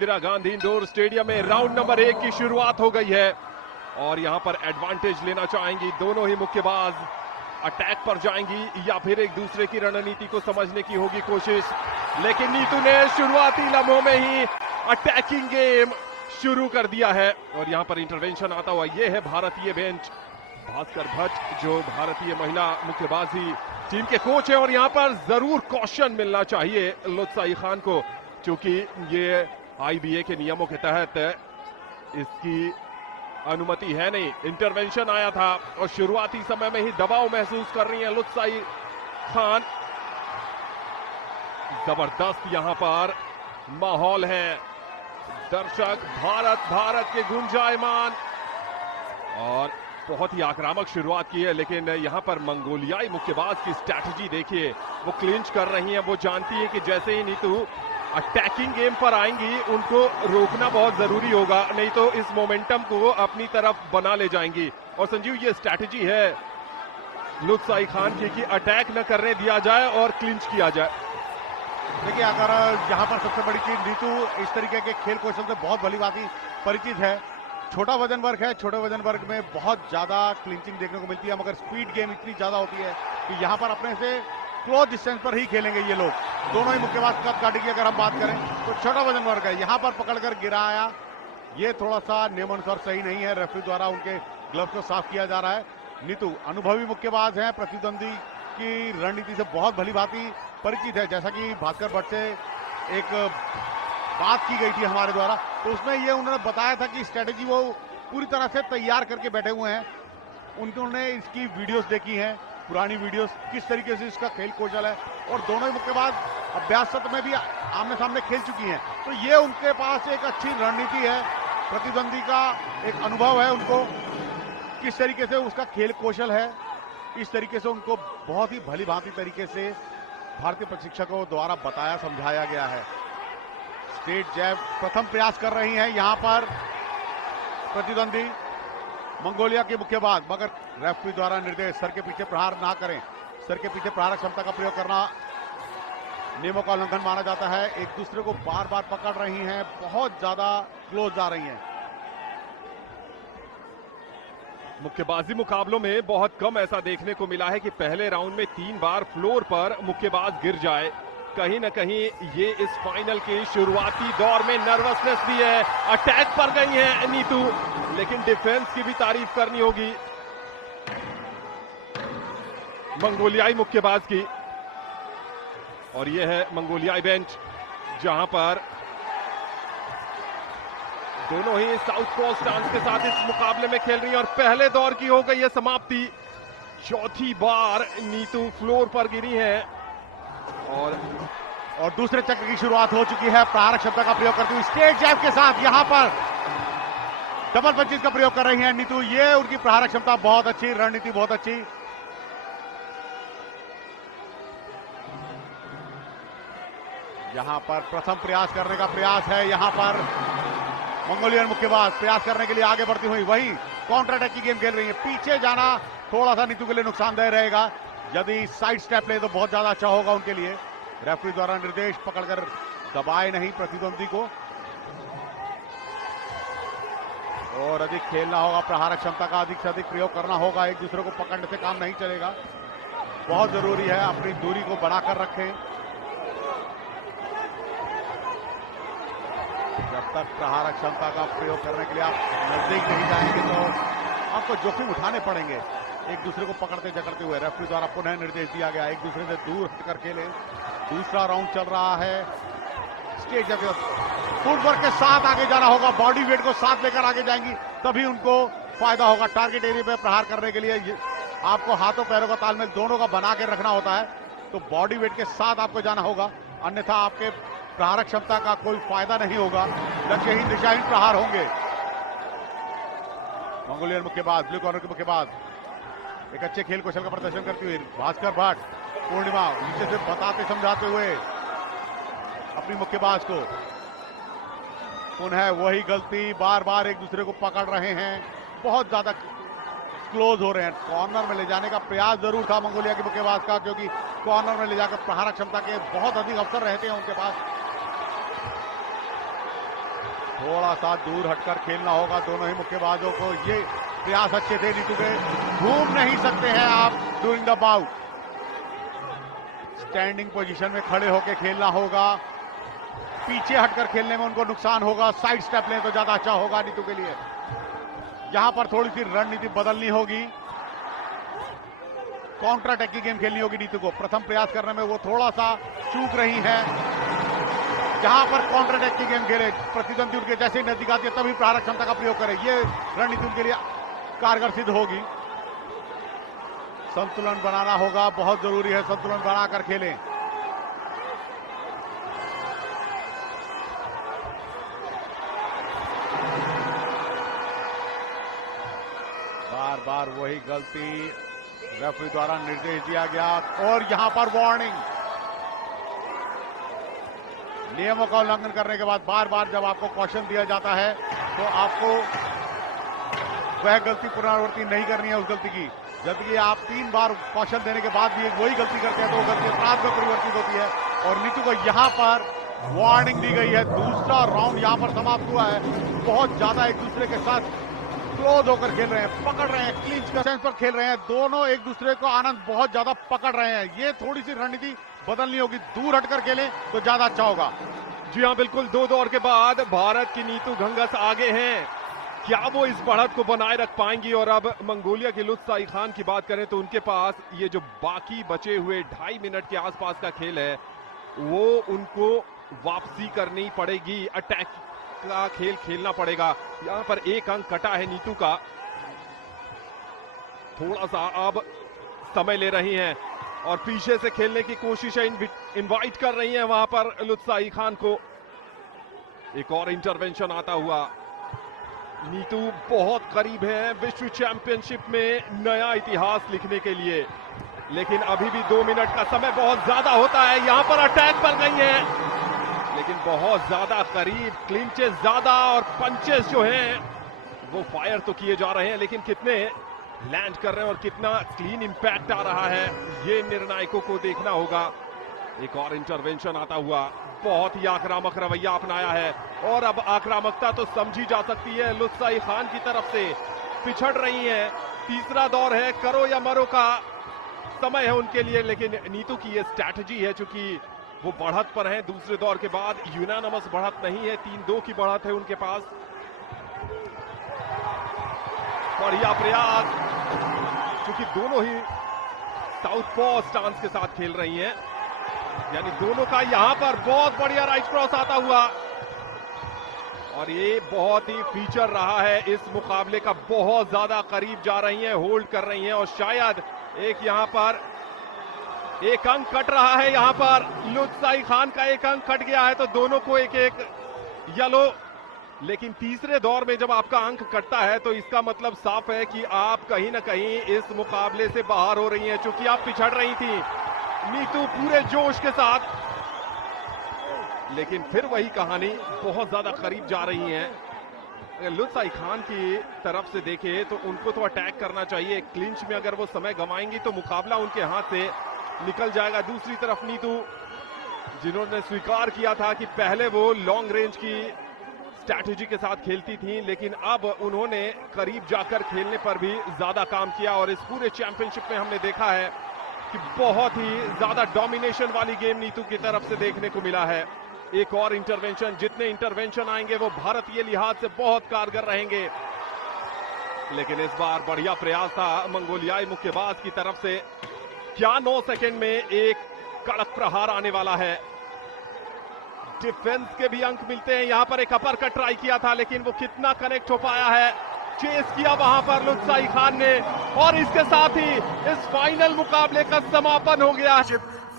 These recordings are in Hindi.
इंदिरा गांधी इंडोर स्टेडियम में राउंड नंबर 1 की शुरुआत हो गई है और यहां पर एडवांटेज लेना चाहेंगी दोनों ही मुक्केबाज। अटैक पर जाएंगी या फिर एक दूसरे की रणनीति को समझने की होगी कोशिश, लेकिन नीतू ने शुरुआती लम्हों में ही अटैकिंग गेम शुरू कर दिया है और यहां पर इंटरवेंशन आता हुआ ये है भारतीय बेंच। भास्कर भट्ट जो भारतीय महिला मुक्केबाजी टीम के कोच हैं और यहां पर जरूर कॉशन मिलना चाहिए लुत्साई खान को, क्योंकि ये आईबीए के नियमों के तहत इसकी अनुमति है नहीं। इंटरवेंशन आया था और शुरुआती समय में ही दबाव महसूस कर रही है लुत्साई खान। जबरदस्त यहां पर माहौल है, दर्शक भारत के गुंजायमान और बहुत ही आक्रामक शुरुआत की है, लेकिन यहां पर मंगोलियाई मुक्केबाज की स्ट्रैटेजी देखिए, वो क्लिंच कर रही हैं। वो जानती है कि जैसे ही नीतू अटैकिंग गेम पर आएंगी उनको रोकना बहुत जरूरी होगा, नहीं तो इस मोमेंटम को अपनी तरफ बना ले जाएंगी। और संजीव ये स्ट्रैटेजी है लुत्साई खान की कि अटैक न करने दिया जाए और क्लिंच किया जाए। देखिए अगर यहाँ पर सबसे बड़ी चीज नीतू इस तरीके के खेल कौशल से बहुत भली भांति परिचित है। छोटा वजन वर्ग है, छोटे वजन वर्ग में बहुत ज्यादा क्लिंचिंग देखने को मिलती है, मगर स्पीड गेम इतनी ज्यादा होती है कि यहाँ पर अपने से क्लोज डिस्टेंस पर ही खेलेंगे ये लोग। दोनों ही मुक्केबाज कद काठी की अगर हम बात करें तो छोटा वजन वर्ग है, यहाँ पर पकड़कर गिराया ये थोड़ा सा नियमानुसार सही नहीं है। रेफरी द्वारा उनके ग्लव्स को साफ किया जा रहा है। नीतू अनुभवी मुक्केबाज है, प्रतिद्वंदी की रणनीति से बहुत भली भांति परिचित है। जैसा कि भास्कर भट्ट से एक बात की गई थी हमारे द्वारा, तो उसमें ये उन्होंने बताया था कि स्ट्रेटेजी वो पूरी तरह से तैयार करके बैठे हुए हैं। उन्होंने इसकी वीडियोस देखी हैं, पुरानी वीडियोस, किस तरीके से इसका खेल कौशल है, और दोनों ही मुक्केबाज अभ्यास सत्र में भी आमने सामने खेल चुकी हैं, तो ये उनके पास एक अच्छी रणनीति है। प्रतिद्वंदी का एक अनुभव है, उनको किस तरीके से उसका खेल कौशल है, इस तरीके से उनको बहुत ही भली भांति तरीके से भारतीय प्रशिक्षकों द्वारा बताया समझाया गया है। स्ट्रेट जैब प्रथम प्रयास कर रही हैं यहां पर प्रतिद्वंदी मंगोलिया के मुक्केबाज, मगर रेफरी द्वारा निर्देश सर के पीछे प्रहार ना करें। सर के पीछे प्रहार क्षमता का प्रयोग करना नियमों का उल्लंघन माना जाता है। एक दूसरे को बार बार पकड़ रही हैं, बहुत ज्यादा क्लोज जा रही हैं। मुक्केबाजी मुकाबलों में बहुत कम ऐसा देखने को मिला है कि पहले राउंड में 3 बार फ्लोर पर मुक्केबाज गिर जाए। कहीं ना कहीं ये इस फाइनल के शुरुआती दौर में नर्वसनेस भी है। अटैक पर गई है नीतू, लेकिन डिफेंस की भी तारीफ करनी होगी मंगोलियाई मुक्केबाज की। और ये है मंगोलियाई बेंच जहां पर दोनों ही साउथ पॉल स्टांस के साथ इस मुकाबले में खेल रही हैं और पहले दौर की हो गई है समाप्ति। चौथी बार नीतू फ्लोर पर गिरी हैं और दूसरे चक्र की शुरुआत हो चुकी है। प्रहार क्षमता का प्रयोग करती हुई स्ट्रेट जैब के साथ यहां पर डबल पंचेस का प्रयोग कर रही हैं नीतू। ये उनकी प्रहार क्षमता बहुत अच्छी, रणनीति बहुत अच्छी। यहां पर प्रथम प्रयास करने का प्रयास है, यहां पर मंगोलियन मुक्केबाज प्रयास करने के लिए आगे बढ़ती हुई वही काउंटर अटैक की गेम खेल रही है। पीछे जाना थोड़ा सा नीतू के लिए नुकसानदेह रहेगा, यदि साइड स्टेप ले तो बहुत ज्यादा अच्छा होगा उनके लिए। रेफरी द्वारा निर्देश पकड़कर दबाए नहीं प्रतिद्वंदी को, और अधिक खेलना होगा, प्रहार क्षमता का अधिक से अधिक प्रयोग करना होगा। एक दूसरे को पकड़ने से काम नहीं चलेगा, बहुत जरूरी है अपनी दूरी को बढ़ाकर रखें। जब तक प्रहार क्षमता का प्रयोग करने के लिए आप नजदीक नहीं जाएंगे तो आपको जोखिम उठाने पड़ेंगे। एक दूसरे को पकड़ते जकड़ते हुए रेफरी द्वारा पुनः निर्देश दिया गया, एक दूसरे से दूर हटकर खेलें। दूसरा राउंड चल रहा है। स्टेज जगह फुटवर्क के साथ आगे जाना होगा, बॉडी वेट को साथ लेकर आगे जाएंगी तभी उनको फायदा होगा। टारगेट एरिया पे प्रहार करने के लिए आपको हाथों पैरों का तालमेल दोनों का बना के रखना होता है, तो बॉडी वेट के साथ आपको जाना होगा, अन्यथा आपके प्रहार क्षमता का कोई फायदा नहीं होगा, लक्ष्यहीन दिशाहीन प्रहार होंगे। मंगोलियन मुक्केबाज, ब्लू कॉर्नर के मुक्केबाज एक अच्छे खेल कौशल का प्रदर्शन करती हुई भास्कर भट्ट, पूर्णिमा नीचे से बताते समझाते हुए अपनी मुक्केबाज को। पुनः वही गलती, बार बार एक दूसरे को पकड़ रहे हैं, बहुत ज्यादा क्लोज हो रहे हैं। कॉर्नर में ले जाने का प्रयास जरूर था मंगोलिया के मुक्केबाज का, क्योंकि कॉर्नर में ले जाकर प्रहार क्षमता के बहुत अधिक अवसर रहते हैं उनके पास। थोड़ा सा दूर हटकर खेलना होगा दोनों ही मुक्केबाजों को। ये प्रयास अच्छे थे नीतू के, घूम नहीं सकते हैं आप during the bout. Standing position में खड़े होकर खेलना होगा, पीछे हटकर खेलने में उनको नुकसान होगा। साइड स्टेप लें तो ज्यादा अच्छा होगा नीतू के लिए। यहां पर थोड़ी सी रणनीति बदलनी होगी, काउंटर अटैक की गेम खेलनी होगी नीतू को। प्रथम प्रयास करने में वो थोड़ा सा चूक रही है। जहां पर काउंटर अटैक की गेम खेले, प्रतिद्वंदी उनके जैसे ही नजदीक आती है तभी प्रहारक क्षमता का प्रयोग करें, ये रणनीति उनके लिए कारगर सिद्ध होगी। संतुलन बनाना होगा, बहुत जरूरी है संतुलन बनाकर खेलें। बार बार वही गलती रेफरी द्वारा निर्देश दिया गया और यहां पर वार्निंग। नियमों का उल्लंघन करने के बाद बार बार जब आपको कॉशन दिया जाता है तो आपको वह गलती पुनरावृत्ति नहीं करनी है उस गलती की। जबकि आप 3 बार कॉशन देने के बाद भी वही गलती करते हैं तो वो गलती अपराध में परिवर्तित होती है। और नीतू को यहां पर वार्निंग दी गई है। दूसरा राउंड यहां पर समाप्त हुआ है। बहुत ज्यादा एक दूसरे के साथ क्लोज होकर खेल रहे हैं, पकड़ रहे हैं, क्लींच का सेंस पर खेल रहे हैं। दोनों एक दूसरे को आनंद बहुत ज्यादा पकड़ रहे हैं। ये थोड़ी सी रणनीति बदलनी होगी, दूर हटकर खेलें तो ज्यादा अच्छा होगा। जी हाँ, बिल्कुल। 2 दौर के बाद भारत की नीतू घंगस आगे हैं। क्या वो इस बढ़त को बनाए रख पाएंगी? और अब मंगोलिया के लुत्फ साई खान की बात करें तो उनके पास ये जो बाकी बचे हुए 2.5 मिनट के आसपास का खेल है वो उनको वापसी करनी पड़ेगी, अटैक का खेल खेलना पड़ेगा। यहां पर 1 अंक कटा है नीतू का। थोड़ा सा अब समय ले रही हैं और पीछे से खेलने की कोशिश है, इनवाइट कर रही हैं वहां पर लुत्फ साई खान को। एक और इंटरवेंशन आता हुआ। नीतू बहुत करीब है विश्व चैंपियनशिप में नया इतिहास लिखने के लिए, लेकिन अभी भी 2 मिनट का समय बहुत ज्यादा होता है। यहां पर अटैक पर गई है लेकिन बहुत ज्यादा करीब, क्लिंचेस ज्यादा और पंचेस जो हैं वो फायर तो किए जा रहे हैं लेकिन कितने लैंड कर रहे हैं और कितना क्लीन इंपैक्ट आ रहा है ये निर्णायकों को देखना होगा। एक और इंटरवेंशन आता हुआ। बहुत ही आक्रामक रवैया अपनाया है और अब आक्रामकता तो समझी जा सकती है लुत्फ साई खान की तरफ से। पिछड़ रही है, तीसरा दौर है, करो या मरो का समय है उनके लिए। लेकिन नीतू की ये स्ट्रैटेजी है, चूंकि वो बढ़त पर है दूसरे दौर के बाद, यूनानिमस बढ़त नहीं है, 3-2 की बढ़त है उनके पास। बढ़िया प्रयास, क्योंकि दोनों ही साउथ पॉ स्टांस के साथ खेल रही हैं, यानी दोनों का यहां पर बहुत बढ़िया राइट क्रॉस आता हुआ। और ये बहुत ही फीचर रहा है इस मुकाबले का। बहुत ज्यादा करीब जा रही हैं, होल्ड कर रही हैं और शायद एक यहां पर 1 अंक कट रहा है। यहां पर लुत्फ साई खान का 1 अंक कट गया है तो दोनों को 1-1 येलो। लेकिन तीसरे दौर में जब आपका अंक कटता है तो इसका मतलब साफ है कि आप कहीं ना कहीं इस मुकाबले से बाहर हो रही हैं, चूंकि आप पिछड़ रही थी नीतू पूरे जोश के साथ। लेकिन फिर वही कहानी, बहुत ज्यादा करीब जा रही हैं। अगर लुत्फ साई खान की तरफ से देखें तो उनको तो अटैक करना चाहिए। क्लिंच में अगर वो समय गंवाएंगी तो मुकाबला उनके हाथ से निकल जाएगा। दूसरी तरफ नीतू, जिन्होंने स्वीकार किया था कि पहले वो लॉन्ग रेंज की स्ट्रैटेजी के साथ खेलती थी, लेकिन अब उन्होंने करीब जाकर खेलने पर भी ज्यादा काम किया। और इस पूरे चैंपियनशिप में हमने देखा है कि बहुत ही ज्यादा डोमिनेशन वाली गेम नीतू की तरफ से देखने को मिला है। एक और इंटरवेंशन, जितने इंटरवेंशन आएंगे वो भारतीय लिहाज से बहुत कारगर रहेंगे। लेकिन इस बार बढ़िया प्रयास था मंगोलियाई मुक्केबाज की तरफ से। क्या 9 सेकंड में एक कड़क प्रहार आने वाला है। डिफेंस के भी अंक मिलते हैं। यहां पर एक अपर कट ट्राई किया था लेकिन वो कितना कनेक्ट हो पाया है। चेस किया वहां पर लुत्फ साई खान ने और इसके साथ ही इस फाइनल मुकाबले का समापन हो गया।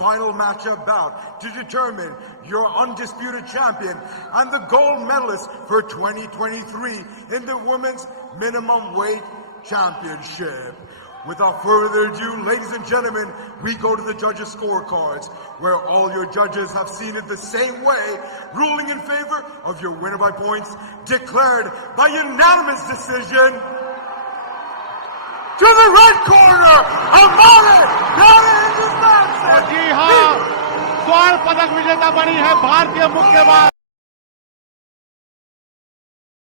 Final matchup bout to determine your undisputed champion and the gold medalist for 2023 in the Women's Minimum Weight Championship. Without further ado, ladies and gentlemen, we go to the judges' scorecards, where all your judges have seen it the same way, ruling in favor of your winner by points, declared by unanimous decision. To the red corner, Amare Hindustan. जी हाँ, स्वर्ण पदक विजेता बनी है भारतीय मुक्केबाज